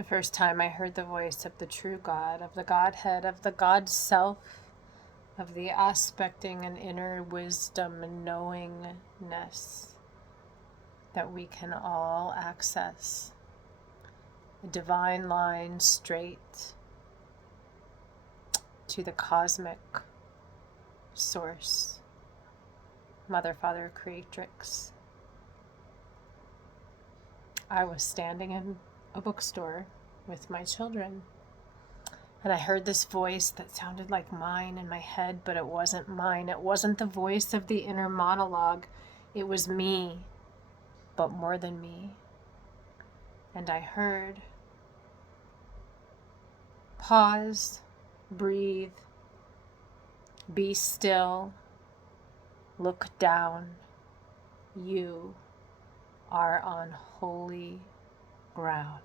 The first time I heard the voice of the true God, of the Godhead, of the God Self, of the aspecting and inner wisdom and knowingness that we can all access. A divine line straight to the cosmic source, Mother, Father, Creatrix. I was standing in a bookstore with my children, and I heard this voice that sounded like mine in my head, but it wasn't mine. It wasn't the voice of the inner monologue. It was me, but more than me. And I heard, pause, breathe, be still, look down. You are on holy ground.